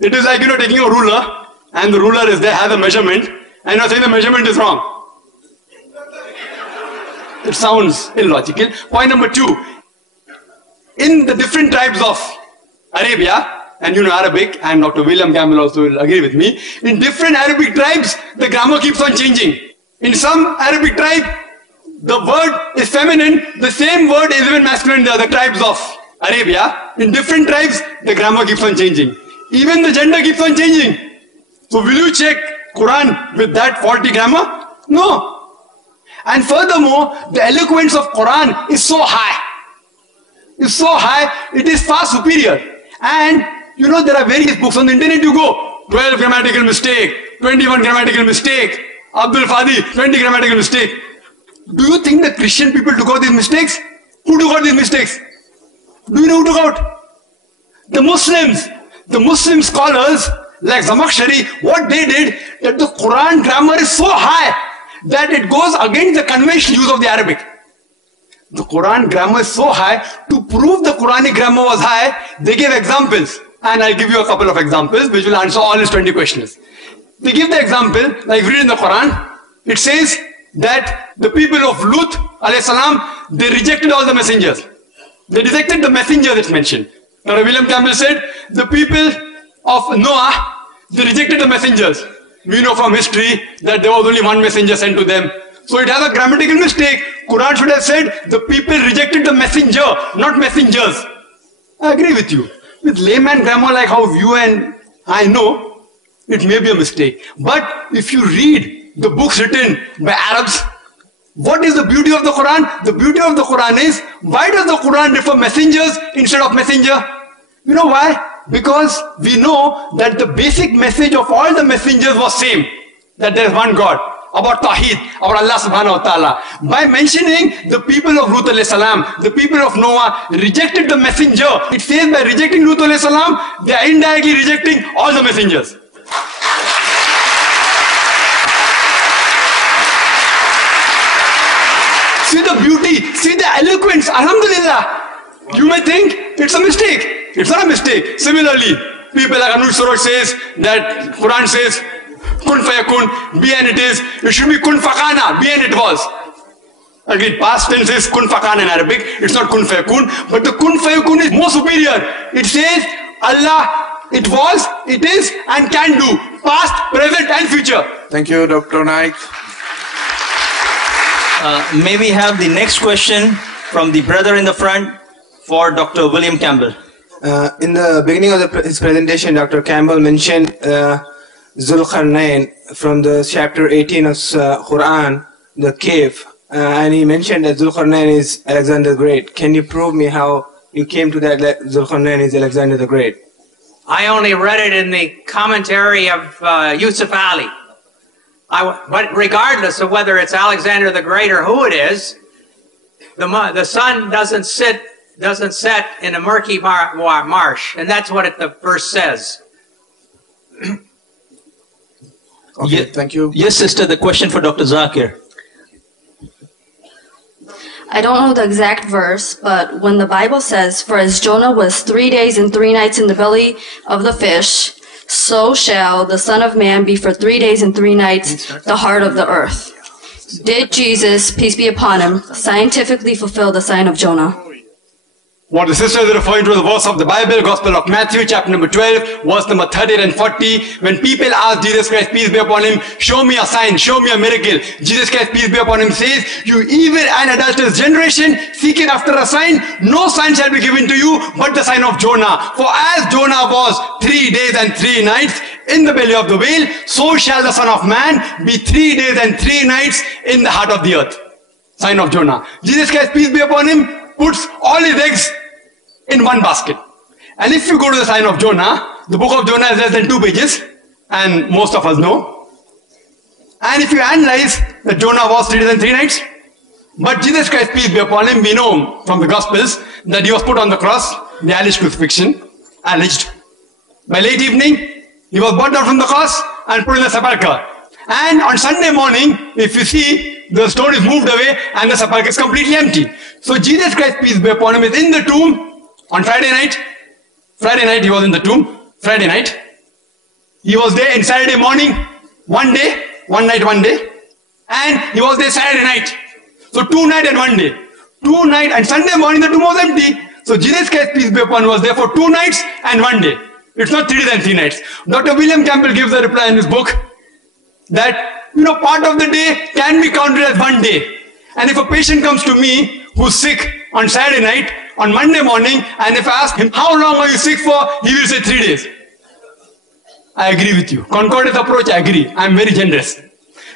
It is like, taking a ruler, and the ruler is there, has a measurement, and you're saying the measurement is wrong. It sounds illogical. Point number 2. In the different tribes of Arabia, and Arabic, and Dr. William Campbell also will agree with me, in different Arabic tribes, the grammar keeps on changing. In some Arabic tribe, the word is feminine, the same word is even masculine in the other tribes of Arabia. In different tribes, the grammar keeps on changing. Even the gender keeps on changing. So will you check Quran with that faulty grammar? No. And furthermore, the eloquence of Quran is so high. It's so high, it is far superior. And there are various books on the internet. You go, 12 grammatical mistake, 21 grammatical mistake, Abdul Fadi, 20 grammatical mistake. Do you think the Christian people took out these mistakes? Who took out these mistakes? Do you know who took out? The Muslims. The Muslim scholars like Zamakhshari, what they did, that the Quran grammar is so high that it goes against the conventional use of the Arabic. The Quran grammar is so high, to prove the Quranic grammar was high, they gave examples. And I'll give you a couple of examples which will answer all his 20 questions. They give the example, like read in the Quran, it says that the people of Lut, alayhi salam, they rejected all the messengers. They rejected the messenger that's mentioned. Now William Campbell said, the people of Noah, they rejected the messengers. We know from history that there was only one messenger sent to them. So it has a grammatical mistake. Quran should have said, the people rejected the messenger, not messengers. I agree with you. With layman grammar like how you and I know, it may be a mistake. But if you read the books written by Arabs, what is the beauty of the Quran? The beauty of the Quran is, why does the Quran refer messengers instead of messenger? You know why? Because we know that the basic message of all the messengers was same. That there is one God. About Tawheed, about Allah subhanahu wa ta'ala. By mentioning the people of Lut alayhi salam, the people of Noah rejected the messenger. It says by rejecting Lut alayhi salam, they are indirectly rejecting all the messengers. See the beauty, see the eloquence, alhamdulillah. You may think it's a mistake. It's not a mistake. Similarly, people like Anush Saroj says that Quran says, kun fayakun, be and it is. It should be kun fakana, be and it was. Again, past tense is kun fakana in Arabic. It's not kun fayakun, but the kun fayakun is more superior. It says Allah, it was, it is, and can do. Past, present, and future. Thank you, Dr. Naik. May we have the next question from the brother in the front for Dr. William Campbell. In the beginning of his presentation, Dr. Campbell mentioned Zulqarnain from the chapter 18 of Quran, the cave, and he mentioned that Zulqarnain is Alexander the Great. Can you prove me how you came to that Zulqarnain is Alexander the Great? I only read it in the commentary of Yusuf Ali. But regardless of whether it's Alexander the Great or who it is, the sun doesn't set in a murky marsh, and that's what the verse says. Okay, thank you. Yes, sister, the question for Dr. Zakir. I don't know the exact verse, but when the Bible says, for as Jonah was 3 days and 3 nights in the belly of the fish, so shall the Son of Man be for 3 days and 3 nights the heart of the earth. Did Jesus, peace be upon him, scientifically fulfill the sign of Jonah? What the sisters are referring to the verse of the Bible, Gospel of Matthew, chapter number 12, verse number 30 and 40. When people ask Jesus Christ, peace be upon him, show me a sign, show me a miracle. Jesus Christ, peace be upon him, says, you evil and adulterous generation, seeking after a sign, no sign shall be given to you but the sign of Jonah. For as Jonah was 3 days and 3 nights in the belly of the whale, so shall the Son of Man be 3 days and 3 nights in the heart of the earth. Sign of Jonah. Jesus Christ, peace be upon him, puts all his eggs in one basket. And if you go to the sign of Jonah, the book of Jonah is less than 2 pages, and most of us know. And if you analyze that Jonah was 3 days and 3 nights, but Jesus Christ, peace be upon him, we know from the Gospels that he was put on the cross, the alleged crucifixion, alleged. By late evening, he was brought down from the cross and put in the sepulchre. And on Sunday morning, if you see, the stone is moved away and the sepulchre is completely empty. So Jesus Christ, peace be upon him, is in the tomb on Friday night. Friday night he was in the tomb. Friday night. He was there in Saturday morning, one day, one night, one day. And he was there Saturday night. So 2 nights and 1 day. 2 nights and Sunday morning the tomb was empty. So Jesus Christ, peace be upon him, was there for 2 nights and 1 day. It's not 3 days and 3 nights. Dr. William Campbell gives a reply in his book that, part of the day can be counted as 1 day. And if a patient comes to me who's sick on Saturday night, on Monday morning, and if I ask him, how long are you sick for? He will say 3 days. I agree with you. Concordance approach, I agree. I'm very generous.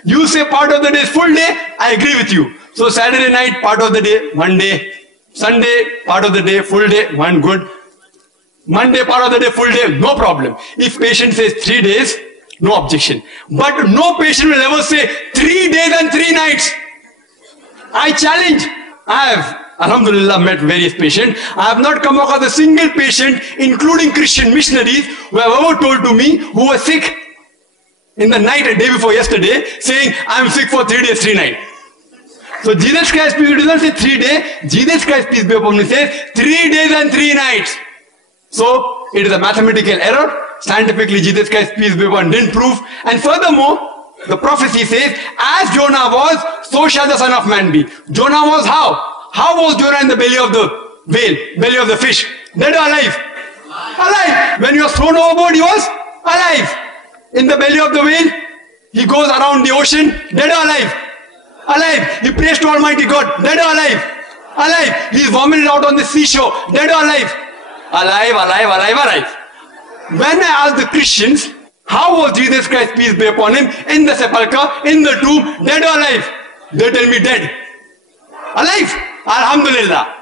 You say part of the day is full day, I agree with you. So Saturday night, part of the day, 1 day. Sunday, part of the day, full day, 1 good. Monday, part of the day, full day, no problem. If patient says 3 days, no objection. But no patient will ever say 3 days and 3 nights. I challenge. I have, alhamdulillah, met various patients. I have not come across a single patient, including Christian missionaries, who have ever told to me who was sick in the night, a day before yesterday, saying, I'm sick for 3 days, 3 nights. So Jesus Christ, peace be upon him, doesn't say 3 days. Jesus Christ, peace be upon him, says 3 days and 3 nights. So it is a mathematical error. Scientifically, Jesus Christ, peace be upon him, didn't prove. And furthermore, the prophecy says, as Jonah was, so shall the Son of Man be. Jonah was how? How was Jonah in the belly of the whale, belly of the fish? Dead or alive? Alive. When he was thrown overboard, he was alive. In the belly of the whale, he goes around the ocean, dead or alive? Alive. He prays to Almighty God, dead or alive? Alive. He is vomited out on the seashore, dead or alive? Alive, alive, alive, alive. When I ask the Christians, how was Jesus Christ, peace be upon him, in the sepulchre, in the tomb, dead or alive? They tell me dead. Alive. Alhamdulillah.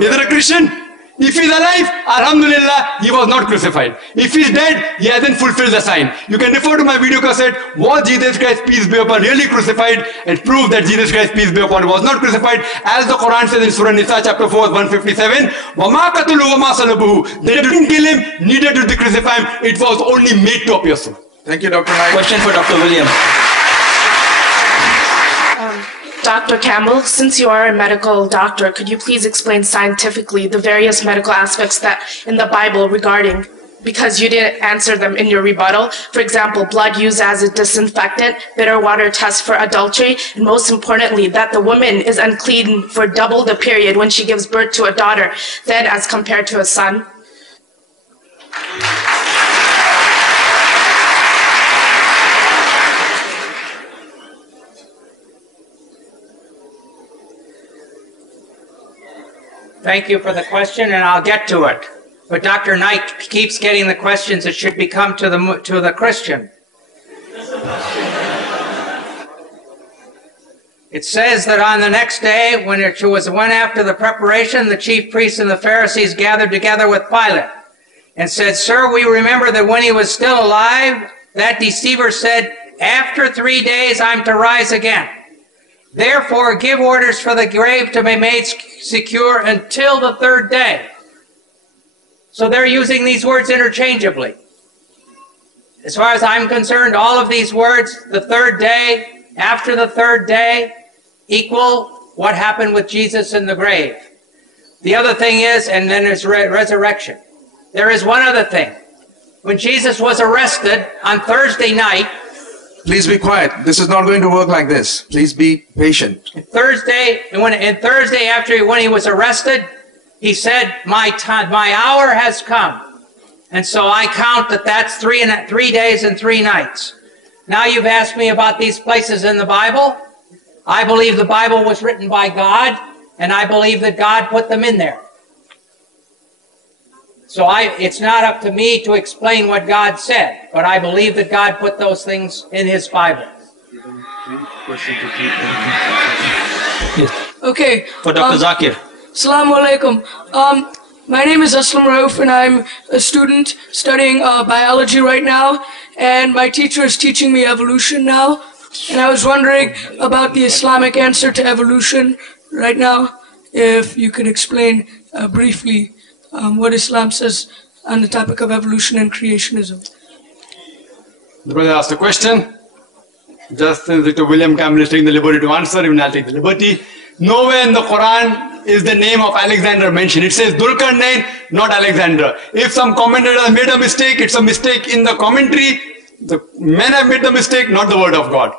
Is there a Christian? If he is alive, alhamdulillah, he was not crucified. If he is dead, he hasn't fulfilled the sign. You can refer to my video cassette, was Jesus Christ, peace be upon him, really crucified? It proves that Jesus Christ, peace be upon him, was not crucified. As the Quran says in Surah Nisa chapter 4, 157, وَمَا قَتُلُوا وَمَا صَلَبُوهُ. They didn't kill him, neither did they crucify him. It was only made to appear so. Thank you, Dr. Naik. Question for Dr. William. Dr. Campbell, since you are a medical doctor, could you please explain scientifically the various medical aspects that in the Bible regarding, because you didn't answer them in your rebuttal, for example, blood used as a disinfectant, bitter water test for adultery, and most importantly, that the woman is unclean for double the period when she gives birth to a daughter than as compared to a son? Thank you for the question, and I'll get to it. But Dr. Knight keeps getting the questions that should become to the Christian. It says that on the next day, when it was one after the preparation, the chief priests and the Pharisees gathered together with Pilate and said, Sir, we remember that when he was still alive, that deceiver said, after 3 days I'm to rise again. Therefore, give orders for the grave to be made secure until the 3rd day. So they're using these words interchangeably. As far as I'm concerned, all of these words, the 3rd day, after the 3rd day, equal what happened with Jesus in the grave. The other thing is, and then there's resurrection. There is one other thing. When Jesus was arrested on Thursday night, Please be quiet. This is not going to work like this. Please be patient. Thursday after when he was arrested, he said, my hour has come. And so I count that that's 3 days and 3 nights. Now you've asked me about these places in the Bible. I believe the Bible was written by God, and I believe that God put them in there. So it's not up to me to explain what God said, but I believe that God put those things in His Bible. Okay. For Dr. Zakir. Assalamu alaikum. My name is Aslam Rauf, and I'm a student studying biology right now, and my teacher is teaching me evolution now. And I was wondering about the Islamic answer to evolution right now, if you could explain briefly what Islam says on the topic of evolution and creationism. The brother asked a question. Just since Dr. William Campbell is taking the liberty to answer, even I'll take the liberty. Nowhere in the Quran is the name of Alexander mentioned. It says Dhul-Qarnain, not Alexander. If some commentator has made a mistake, it's a mistake in the commentary. The men have made the mistake, not the word of God.